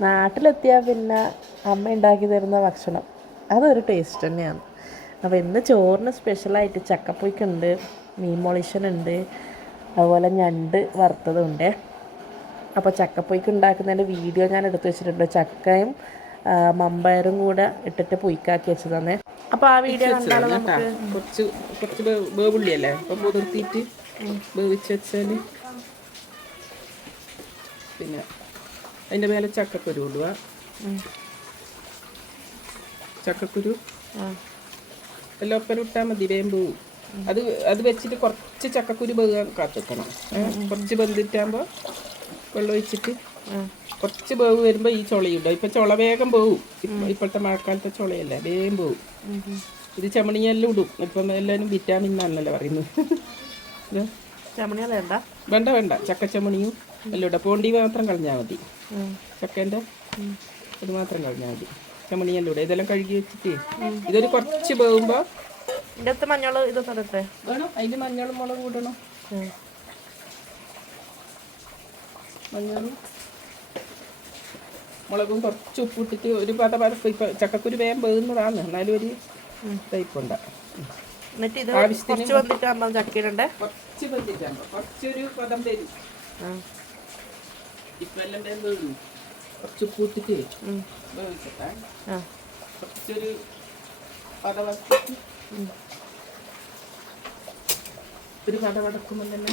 നാട്ടിലെത്തിയാൽ പിന്നെ അമ്മ ഉണ്ടാക്കി തരുന്ന ഭക്ഷണം. അതൊരു ടേസ്റ്റ് തന്നെയാണ്. അപ്പോൾ ഇന്ന് ചോറിന് സ്പെഷ്യലായിട്ട് ചക്കപ്പൊയ്ക്കുണ്ട് മീൻ മൊളിഷനുണ്ട് അതുപോലെ ഞണ്ട് വറുത്തതുണ്ട്. അപ്പോൾ ചക്കപ്പൊയ്ക്ക് ഉണ്ടാക്കുന്നതിന്റെ വീഡിയോ ഞാൻ എടുത്തു വെച്ചിട്ടുണ്ട്. ചക്കയും മമ്പയറും കൂടെ ഇട്ടിട്ട് പൊയ്ക്കാക്കി വെച്ചതാണ്. അപ്പോൾ ആ വീഡിയോ കുറച്ച് കുറച്ച് വേ- വേവുള്ളിയല്ലേ? അപ്പം പുതിർത്തിയിട്ട് വേവിച്ച് വെച്ചാൽ പിന്നെ അതിന്റെ മേലെ ചക്കക്കുരു ഇടുക. ചക്കക്കുരു. എല്ലാം ഒപ്പം ഇട്ടാൽ മതി വേമ്പൂ. അത് അത് വെച്ചിട്ട് കുറച്ച് ചക്കക്കുരു വേകാൻ കാത്തിക്കണം. കുറച്ച് ബന്ധിട്ടാകുമ്പോൾ വെള്ളം ഒഴിച്ചിട്ട് കുറച്ച് വേവ് വരുമ്പോൾ ഈ ചുളയിടുക ഇപ്പം ചുള വേഗം പോവും. ഇപ്പ- ഇപ്പോഴത്തെ മഴക്കാലത്തെ ചുളയല്ല വേഗം പോവും. ഇത് ചമണിയെല്ലാം ഇടും. ഇപ്പം എല്ലാവരും വിറ്റാമിൻ എന്നാണല്ലോ പറയുന്നത്. ഇത് വേണ്ട? വേണ്ട വേണ്ട. ചക്കച്ചമണിയും എല്ലാം പോണ്ടി മാത്രം കളഞ്ഞാൽ മതി. ചക്കേന്റെ അത് മാത്രം കളഞ്ഞാൽ മതി. ചമണിയെല്ലാം ഇടുക ഇതെല്ലാം കഴുകി വെച്ചിട്ട് ഇതൊരു കുറച്ച് വേവുമ്പോൾ ഇതിന്റെ അകത്ത് മഞ്ഞൾ ഇടട്ടെ? വേണം. അതിൽ മഞ്ഞളും മുളകും കൂടണം മഞ്ഞളും മുളകും കുറച്ച് ഉപ്പിട്ടിട്ട് ഒരു പത പരപ്പ് ഇപ്പം ചക്കക്കുരു വേഗം വേകുന്നതാണ് എന്നാലും ഒരു ടൈപ്പുണ്ട എന്നിട്ട് ഇത് കുറച്ച് വന്നിട്ട് അമ്മ ചക്കയിലുണ്ടേ കുറച്ച് ബന്ധിച്ചാകുമ്പോൾ കുറച്ചൊരു പദം ഇപ്പം എല്ലാം കുറച്ച് വേവിച്ചിട്ടാ. കുറച്ചൊരു ഒരു തന്നെ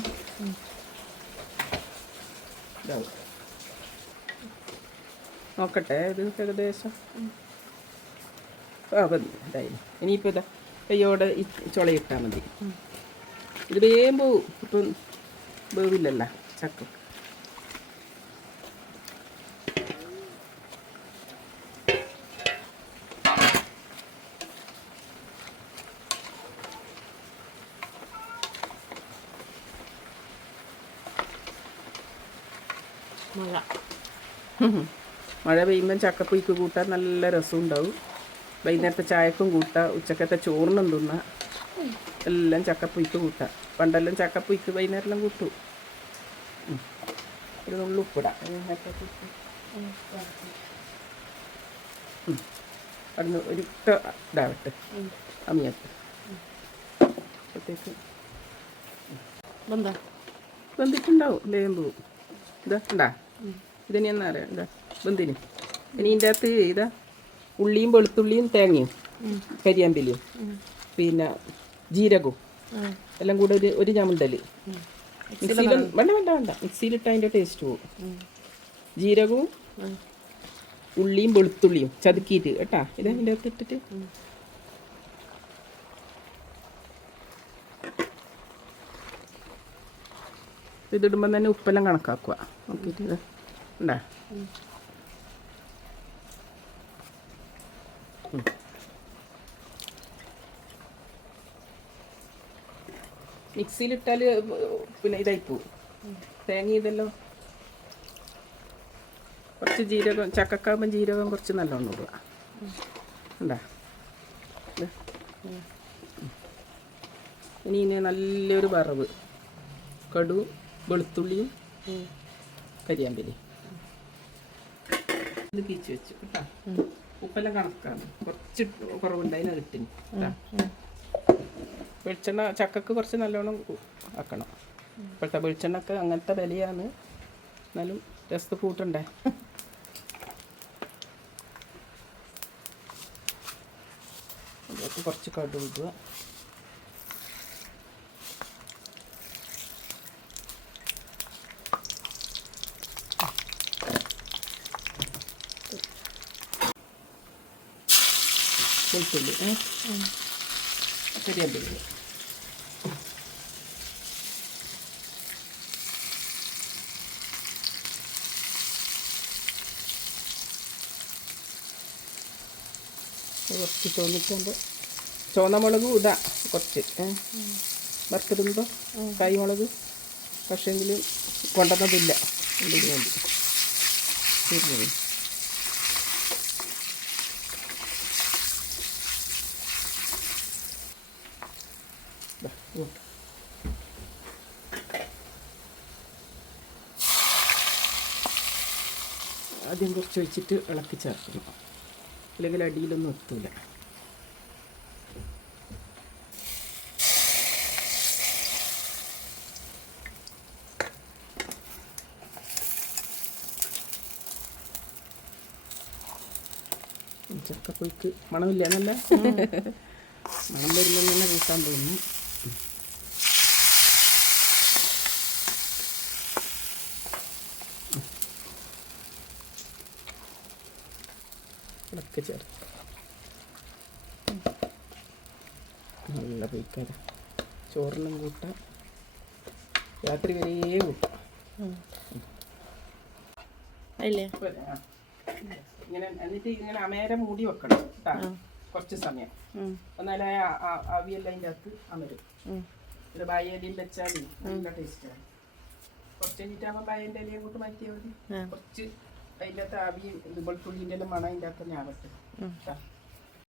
ഇതാവും നോക്കട്ടെ ഇത് ഏകദേശം. ആ മതി ഇതായി. ഇനിയിപ്പോൾ ഇതാ. കയ്യോടെ ഈ ചുളയിട്ടാൽ മതി. ഇത് വേഗം പോവും ഇപ്പം വേവില്ലല്ല ചക്ക. മഴ. മഴ പെയ്യുമ്പം ചക്കപ്പൊയ്ക്ക് കൂട്ടാൻ നല്ല രസം ഉണ്ടാവും വൈകുന്നേരത്തെ ചായക്കും കൂട്ടാം ഉച്ചക്കത്തെ ചോറിനും തിന്നാം. എല്ലാം ചക്കപ്പൊയ്ക്ക് കൂട്ടാം. പണ്ടെല്ലാം ചക്കപ്പൊയ്ക്ക് വൈകുന്നേരം കൂട്ടു. ഒരു നുള്ളുപ്പിടാം. അവിടുന്ന് ഒരു ഇതാവട്ടെ അമ്മിയത്ത് അപ്പോഴത്തേക്ക് എന്താ വെന്തിട്ടുണ്ടാവും. വേഗം പോവും ഇതാ ഉണ്ടാ ഇതിനി എന്നാ അറിയാം. ഇതാ വെന്തിന്. ഇനി ഇതിന്റെ അകത്ത് ഇതാ ഉള്ളിയും വെളുത്തുള്ളിയും തേങ്ങയും കരിയാമ്പലിയും പിന്നെ ജീരകവും എല്ലാം കൂടെ ഒരു ഒരു ചമുണ്ടൽ. മിക്സിയിൽ വേണ്ട വേണ്ട വേണ്ട. മിക്സിയിലിട്ട് അതിന്റെ ടേസ്റ്റ് പോകും ജീരകവും ഉള്ളിയും വെളുത്തുള്ളിയും ചതുക്കിയിട്ട് കേട്ടാ? ഇതാ അകത്ത് ഇട്ടിട്ട്. ഇതിടുമ്പോൾ തന്നെ ഉപ്പെല്ലാം കണക്കാക്കുക നോക്കിയിട്ട് ഉണ്ടാ മിക്സിയിലിട്ടാൽ പിന്നെ ഇതായി പോവും തേങ്ങ ഇതല്ലോ കുറച്ച് ജീരകം ചക്കക്കാവുമ്പം ജീരകം കുറച്ച് നല്ലോണം ഇടുക. ഉണ്ടാ ഇത്. ഇനി നല്ലൊരു വറവ്. കടു വെളുത്തുള്ളിയും കരിയാമ്പിലി ഇത് കീച്ച് വെച്ചു. കേട്ടോ? ഉപ്പെല്ലാം കണക്കാണ്. കുറച്ച് കുറവുണ്ട് അതിനാ കിട്ടിന് കേട്ടാ വെളിച്ചെണ്ണ ചക്കക്ക് കുറച്ച് നല്ലോണം ആക്കണം. ഇപ്പോഴത്തെ വെളിച്ചെണ്ണക്ക് അങ്ങനത്തെ വിലയാണ്. എന്നാലും രസത്ത് കൂട്ടണ്ടേ? കുറച്ച് കടു വെളുത്തുള്ളി കരിയാമ്പിള്ളി കുറച്ച് ചുവന്നിട്ടുണ്ട്. ചുവന്ന മുളക് ഇടാം കുറച്ച് വറുത്തിടുമ്പോൾ പക്ഷേ പക്ഷേങ്കിൽ കൊണ്ടുവന്നതില്ല. എന്തെങ്കിലും വേണ്ടി. തീർന്നു അത് ആദ്യം കുറച്ച് ഒഴിച്ചിട്ട് ഇളക്കി ചേർക്കണം. അല്ലെങ്കിൽ അടിയിലൊന്നും എത്തൂല ചക്കപ്പൊയ്ക്ക് മണമില്ല നല്ല മണം വരുമ്പോൾ തന്നെ കൂട്ടാൻ തോന്നുന്നു. ഇളക്കി ചേർക്കാം നല്ല പൈക്കാര. ചോറിനും കൂട്ടാം. രാത്രി വരെയേ കൂട്ടാം. അല്ലേ? ഇങ്ങനെ എന്നിട്ട് ഇങ്ങനെ അമേരെ മൂടി വെക്കണം കേട്ടാ. കുറച്ച് സമയം. എന്നാലേ അവിയെല്ലാം അതിന്റെ അകത്ത് അമരും. ഒരു ബായലിയും വെച്ചാൽ നല്ല ടേസ്റ്റാണ്. കുറച്ച് കഴിഞ്ഞിട്ടാകുമ്പോൾ ബായന്റെ ഇലയും കൂട്ട് മാറ്റിയാൽ മതി. കുറച്ച് അതിന്റെ അകത്ത് ആവിയും ഇത് വെളുത്തുള്ളിന്റെ എല്ലാം മണം അതിന്റെ അകത്ത് തന്നെ ആവട്ടെ.